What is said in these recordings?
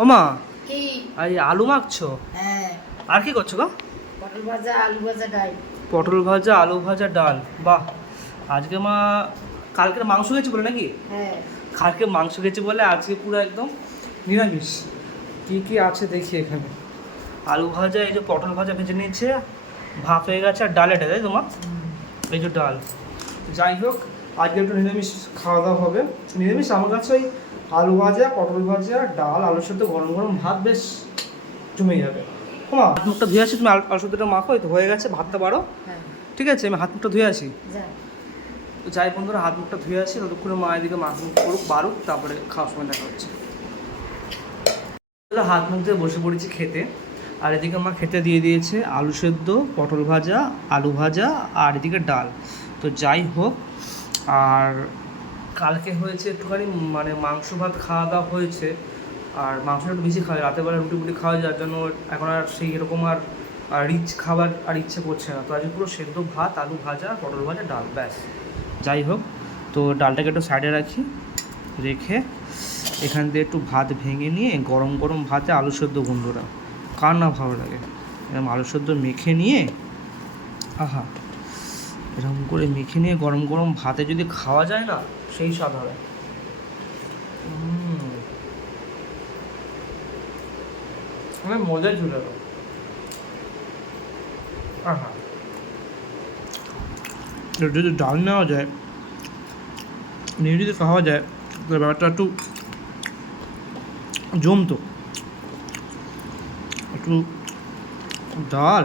ও মা, কি? এই আলু মাখছো? হ্যাঁ, আর কি করছো গো? পটল ভাজা, আলু ভাজা, ডাল। পটল ভাজা, আলু ভাজা, ডাল। বাহ, আজকে মা কালকের মাংস খেয়েছি বলে নাকি? হ্যাঁ, কালকে মাংস খেয়েছি বলে আজকে পুরো একদম নিরামিষ। কি কি আছে দেখি এখানে। আলু ভাজা, এই যে পটল ভাজা ভেজে নিয়েছে, ভাত হয়ে গেছে, আর ডাল এটা তাই তোমার? এই যে ডাল। যাই হোক, আজকে একটু নিরামিষ খাওয়া দাওয়া হবে। নিরামিষ আমার কাছে ওই আলু ভাজা, পটল ভাজা, ডাল, আলুর সাথে গরম গরম ভাত বেশ জমে যাবে। মা, হাত মুখটা ধুয়ে আসি, তুমি আলু সাথে মাখো, এই তো হয়ে গেছে, ভাতটা বাড়ো। হ্যাঁ, ঠিক আছে, আমি হাত মুখটা ধুয়ে আসি। যা। তো যাই বন্ধুরা, হাত মুখটা ধুয়ে আসি, ততক্ষণে মা এদিকে মাছ মুখ করুক, বাড়ুক, তারপরে খাওয়ার সময় দেখা হচ্ছে। হাত মুখ দিয়ে বসে পড়েছি খেতে, আর এদিকে মা খেতে দিয়ে দিয়েছে আলু সেদ্ধ, পটল ভাজা, আলু ভাজা, আর এদিকে ডাল। তো যাই হোক, আর কালকে হয়েছে একটুখানি মানে মাংস ভাত খাওয়া দাওয়া হয়েছে, আর মাংসটা একটু বেশি খাওয়া যায়, রাতের বেলা রুটি ফুটি খাওয়া যায়, যার জন্য এখন আর সেই এরকম আর রিচ খাবার আর ইচ্ছে করছে না। তো আজকে পুরো সেদ্ধ ভাত, আলু ভাজা, পটল ভাজা, ডাল, ব্যাস। যাই হোক, তো ডালটাকে একটু সাইডে রাখি, রেখে এখান দিয়ে একটু ভাত ভেঙে নিয়ে গরম গরম ভাতে আলু সেদ্ধ, বন্ধুরা কার না ভালো লাগে এরকম আলু সেদ্ধ মেখে নিয়ে, আহা, এরকম করে মেখে নিয়ে গরম গরম ভাতে যদি খাওয়া যায় না, সেই স্বাদ হবে। মানে মজাই চলে গেল। আহা, যদি ডাল নেওয়া যায়, নিয়ে যদি খাওয়া যায়, তাহলে ব্যাপারটা একটু জমতো। একটু ডাল,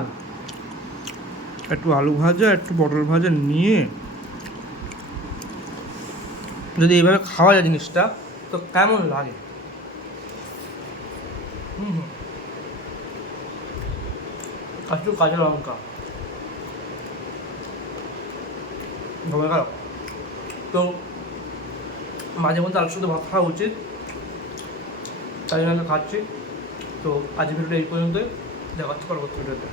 একটু আলু ভাজা, একটু পটল ভাজা নিয়ে যদি এইভাবে খাওয়া যায় জিনিসটা, তো কেমন লাগে। আর একটু কাঁচা লঙ্কা জমে গেল। তো মাঝে মধ্যে আলুর সাথে ভাত খাওয়া উচিত, তাই জন্য আমি খাচ্ছি। তো আজ ভিডিওটা এই পর্যন্তই, দেখা হচ্ছে পরবর্তী ভিডিওতে।